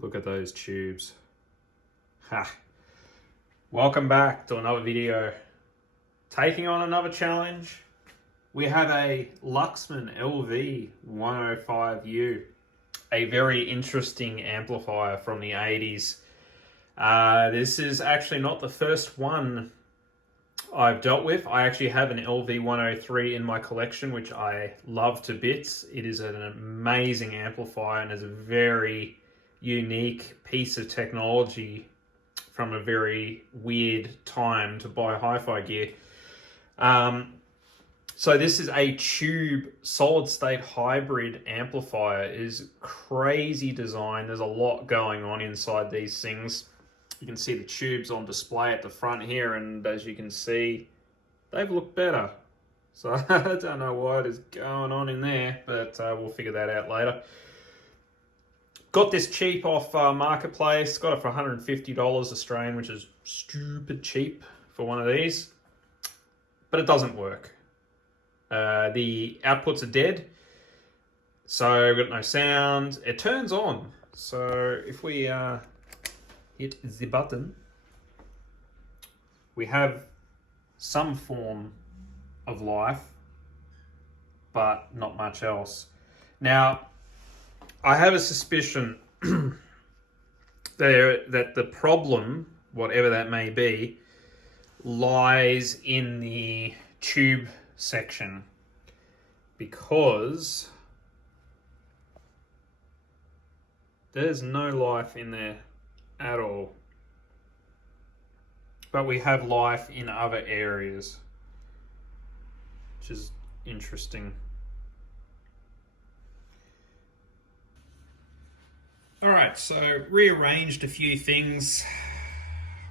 Look at those tubes. Ha! Welcome back to another video. Taking on another challenge. We have a Luxman LV-105u. A very interesting amplifier from the 80s. This is actually not the first one I've dealt with. I actually have an LV-103 in my collection, which I love to bits. It is an amazing amplifier and is a very unique piece of technology from a very weird time to buy hi-fi gear. So this is a tube solid-state hybrid amplifier. It is crazy design. There's a lot going on inside these things. You can see the tubes on display at the front here, and as you can see, they've looked better. So I don't know what is going on in there, but we'll figure that out later. Got this cheap off Marketplace. Got it for $150 Australian, which is stupid cheap for one of these. But it doesn't work. The outputs are dead, so we've got no sound. It turns on. So if we hit the button, we have some form of life, but not much else. Now, I have a suspicion that the problem, whatever that may be, lies in the tube section, because there's no life in there at all. But we have life in other areas, which is interesting. Alright, so rearranged a few things.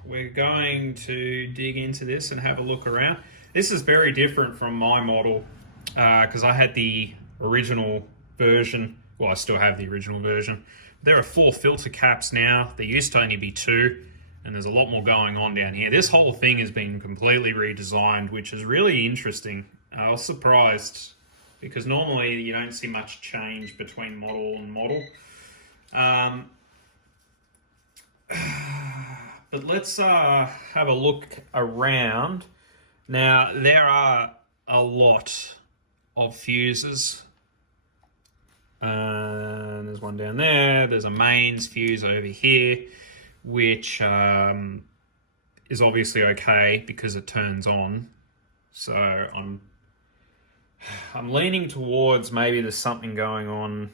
We're going to dig into this and have a look around. This is very different from my model because I had the original version. Well, I still have the original version. There are 4 filter caps now. There used to only be 2, and there's a lot more going on down here. This whole thing has been completely redesigned, which is really interesting. I was surprised because normally you don't see much change between model and model. But let's have a look around. Now, there are a lot of fuses. There's one down there. There's a mains fuse over here, which is obviously okay because it turns on. So I'm leaning towards maybe there's something going on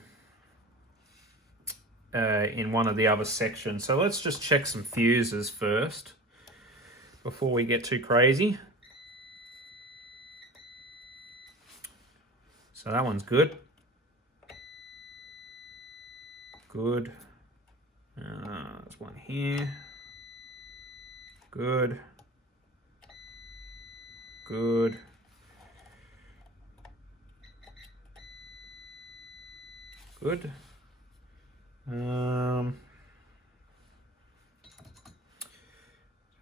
in one of the other sections. So let's just check some fuses first before we get too crazy. So that one's good. Good. There's one here. Good. Good. Good. Is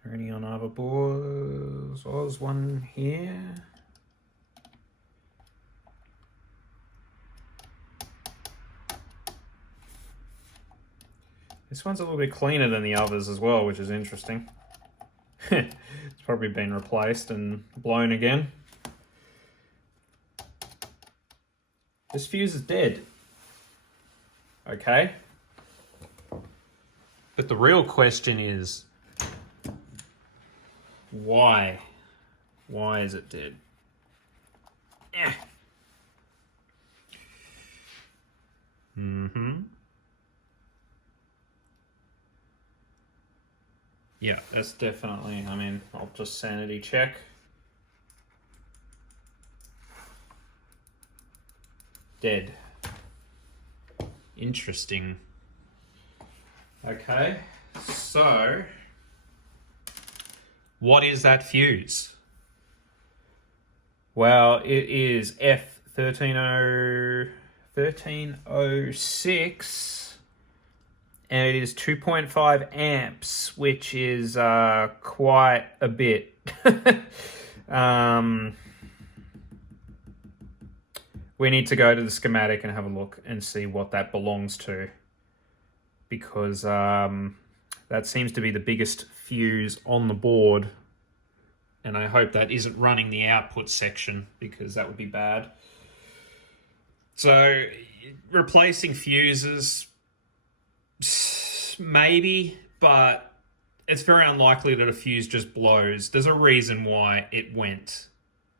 there any on other boards? Oh, there's one here. This one's a little bit cleaner than the others as well, which is interesting. It's probably been replaced and blown again. This fuse is dead. Okay. But the real question is, why? Why is it dead? Yeah, that's definitely, I mean, I'll just sanity check. Dead. Interesting. Okay, so what is that fuse? Well, it is F1306. And it is 2.5 amps, which is quite a bit. We need to go to the schematic and have a look and see what that belongs to. because that seems to be the biggest fuse on the board. And I hope that isn't running the output section, because that would be bad. So replacing fuses, maybe, but it's very unlikely that a fuse just blows. There's a reason why it went.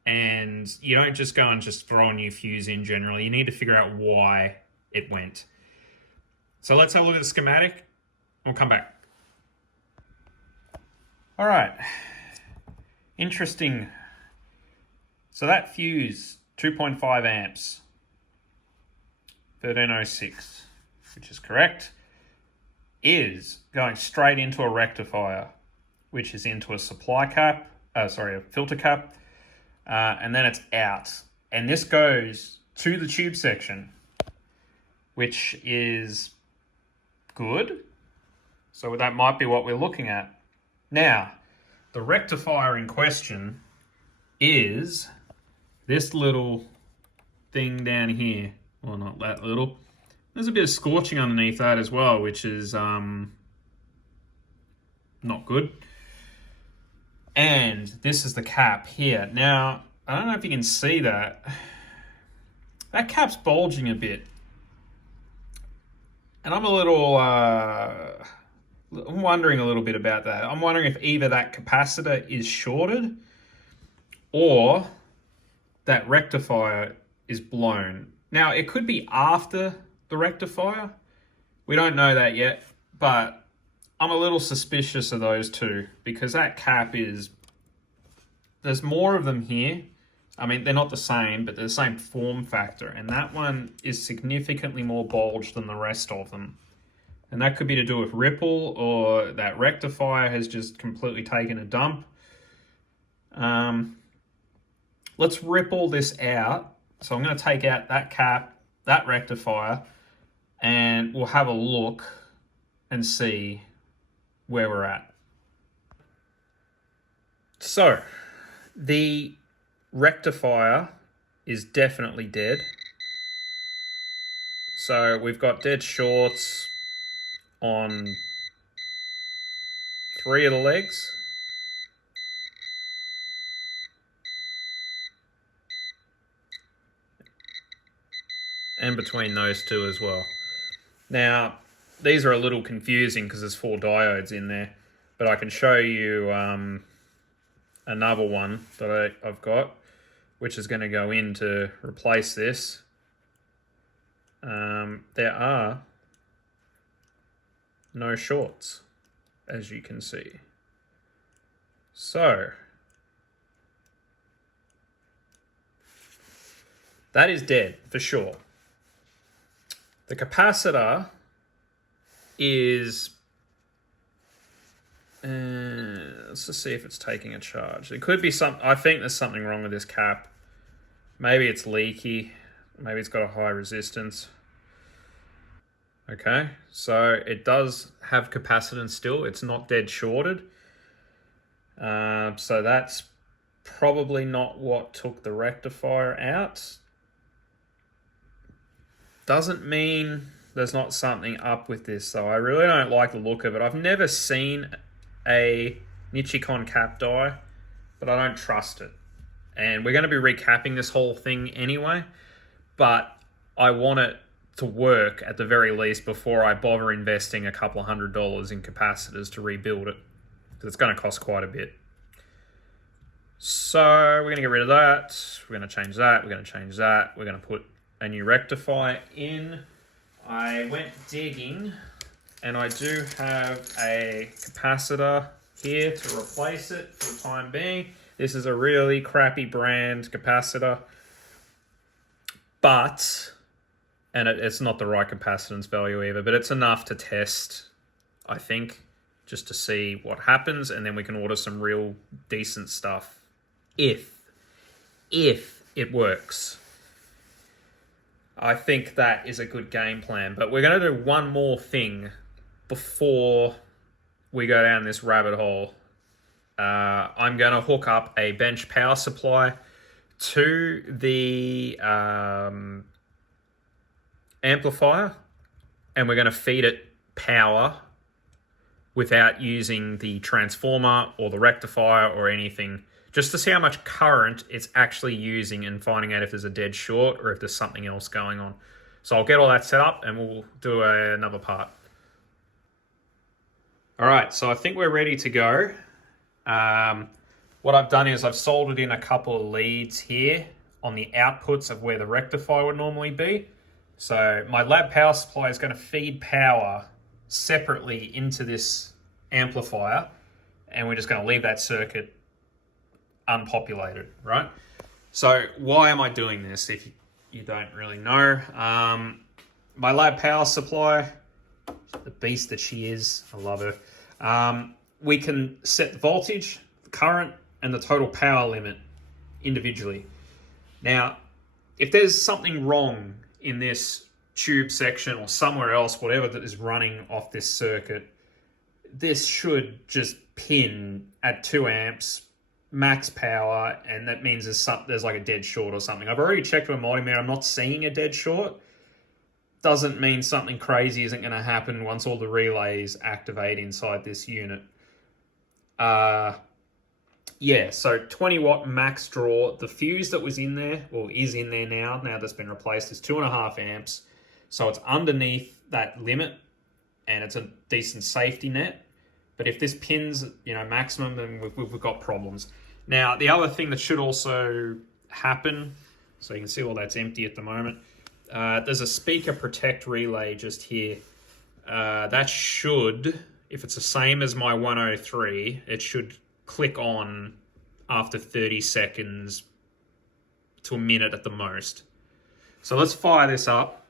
And you don't just go and just throw a new fuse in generally. You need to figure out why it went. So let's have a look at the schematic. We'll come back. All right. Interesting. So that fuse, 2.5 amps, 1306, which is correct, is going straight into a rectifier, which is into a supply cap, a filter cap, and then it's out. And this goes to the tube section, which is good. So that might be what we're looking at. Now, the rectifier in question is this little thing down here. Well, not that little. There's a bit of scorching underneath that as well, which is not good. And this is the cap here. Now, I don't know if you can see that. That cap's bulging a bit. And I'm a little... I'm wondering a little bit about that. I'm wondering if either that capacitor is shorted or that rectifier is blown. Now, it could be after the rectifier. We don't know that yet, but I'm a little suspicious of those two, because that cap is... There's more of them here. I mean, they're not the same, but they're the same form factor. And that one is significantly more bulged than the rest of them. And that could be to do with ripple, or that rectifier has just completely taken a dump. Let's ripple this out. So I'm going to take out that cap, that rectifier, and we'll have a look and see where we're at. So the rectifier is definitely dead. So we've got dead shorts on 3 of the legs. And between those two as well. Now, these are a little confusing because there's 4 diodes in there, but I can show you another one that I've got, which is going to go in to replace this. There are no shorts, as you can see. So that is dead for sure. The capacitor is, let's just see if it's taking a charge. It could be I think there's something wrong with this cap. Maybe it's leaky. Maybe it's got a high resistance. Okay, so it does have capacitance still. It's not dead shorted. So that's probably not what took the rectifier out. Doesn't mean there's not something up with this, though. I really don't like the look of it. I've never seen a Nichicon cap die, but I don't trust it. And we're going to be recapping this whole thing anyway, but I want it to work at the very least before I bother investing a couple of $100 in capacitors to rebuild it, because it's going to cost quite a bit. So we're going to get rid of that. We're going to change that. We're going to change that. We're going to put a new rectifier in. I went digging, and I do have a capacitor here to replace it for the time being. This is a really crappy brand capacitor, but, and it's not the right capacitance value either, but it's enough to test, I think, just to see what happens, and then we can order some real decent stuff if it works. I think that is a good game plan, but we're going to do one more thing before we go down this rabbit hole. I'm going to hook up a bench power supply to the amplifier, and we're going to feed it power without using the transformer or the rectifier or anything, just to see how much current it's actually using and finding out if there's a dead short or if there's something else going on. So I'll get all that set up and we'll do another part. All right, so I think we're ready to go. What I've done is I've soldered in a couple of leads here on the outputs of where the rectifier would normally be. So my lab power supply is going to feed power separately into this amplifier, and we're just going to leave that circuit unpopulated, right? So why am I doing this if you don't really know? My lab power supply, the beast that she is, I love her. We can set the voltage, the current, and the total power limit individually. Now, if there's something wrong in this tube section or somewhere else, whatever that is running off this circuit, this should just pin at 2 amps, max power, and that means there's like a dead short or something. I've already checked with a multimeter, I'm not seeing a dead short. Doesn't mean something crazy isn't going to happen once all the relays activate inside this unit. Yeah, so 20 watt max draw. The fuse that was in there, or is in there now that's been replaced, is 2.5 amps. So it's underneath that limit and it's a decent safety net. But if this pins, maximum, then we've got problems. Now, the other thing that should also happen, so you can see all that's empty at the moment, there's a speaker protect relay just here. That should, if it's the same as my 103, it should click on after 30 seconds to a minute at the most. So let's fire this up,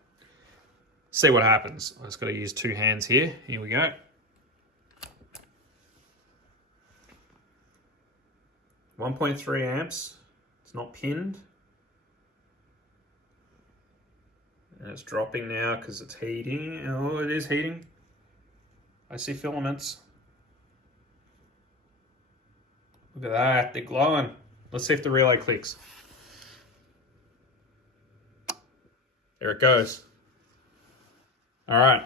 see what happens. I just got to use 2 hands here. Here we go. 1.3 amps. It's not pinned. And it's dropping now because it's heating. Oh, it is heating. I see filaments. Look at that, they're glowing. Let's see if the relay clicks. There it goes. All right.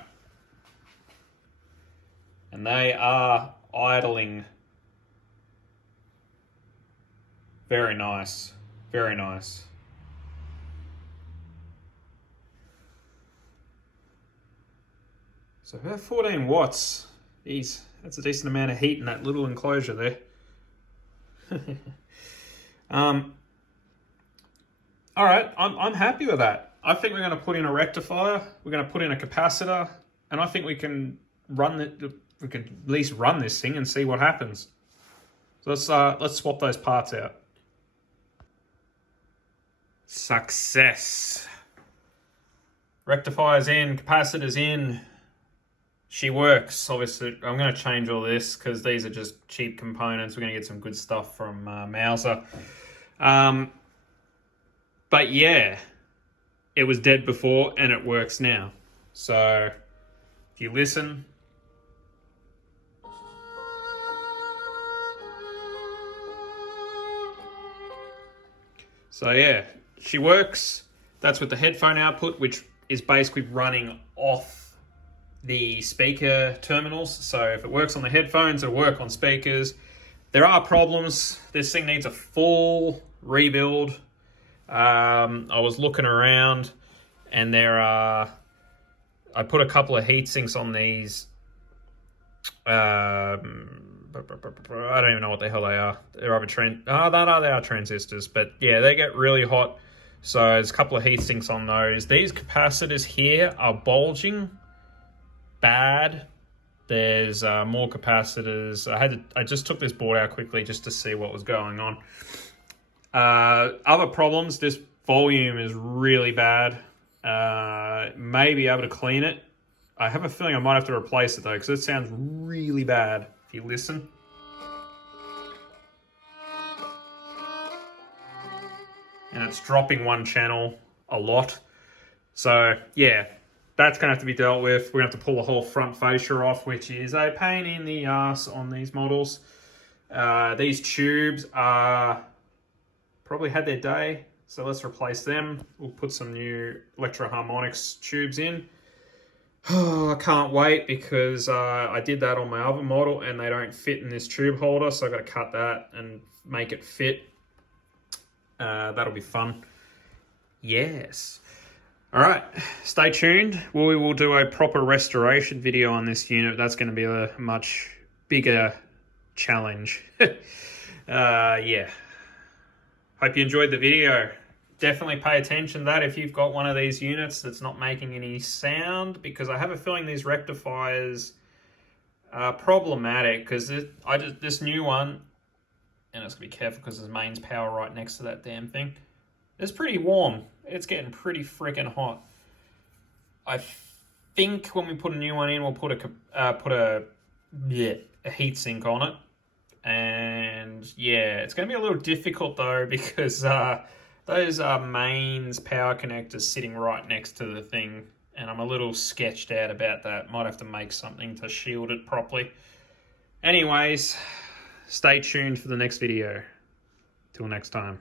And they are idling. Very nice, very nice. So about 14 watts. Geez, that's a decent amount of heat in that little enclosure there. All right, I'm happy with that. I think we're going to put in a rectifier. We're going to put in a capacitor, and I think we can run it. We can at least run this thing and see what happens. So let's swap those parts out. Success. Rectifier's in, capacitor's in. She works. Obviously, I'm going to change all this because these are just cheap components. We're going to get some good stuff from Mauser. But yeah, it was dead before and it works now. So if you listen. So yeah, she works. That's with the headphone output, which is basically running off the speaker terminals. So if it works on the headphones, it'll work on speakers. There are problems. This thing needs a full rebuild. I was looking around and I put a couple of heat sinks on these. I don't even know what the hell they are. They're either they are transistors, but yeah, they get really hot. So there's a couple of heat sinks on those. These capacitors here are bulging bad. There's more capacitors. I just took this board out quickly just to see what was going on. Other problems, this volume is really bad. May be able to clean it. I have a feeling I might have to replace it though, because it sounds really bad if you listen. And it's dropping one channel a lot. So yeah, that's going to have to be dealt with. We're going to have to pull the whole front fascia off, which is a pain in the ass on these models. These tubes are probably had their day, so let's replace them. We'll put some new electro harmonics tubes in. Oh, I can't wait because I did that on my other model and they don't fit in this tube holder, so I've got to cut that and make it fit. That'll be fun. Yes. All right, stay tuned. We will do a proper restoration video on this unit. That's going to be a much bigger challenge. Yeah. Hope you enjoyed the video. Definitely pay attention to that if you've got one of these units that's not making any sound, because I have a feeling these rectifiers are problematic, because this new one, and it's going to be careful because there's mains power right next to that damn thing, it's pretty warm. It's getting pretty freaking hot. I think when we put a new one in, we'll put a heat sink on it. And yeah, it's going to be a little difficult though, because those mains power connectors sitting right next to the thing, and I'm a little sketched out about that. Might have to make something to shield it properly. Anyways, stay tuned for the next video. Till next time.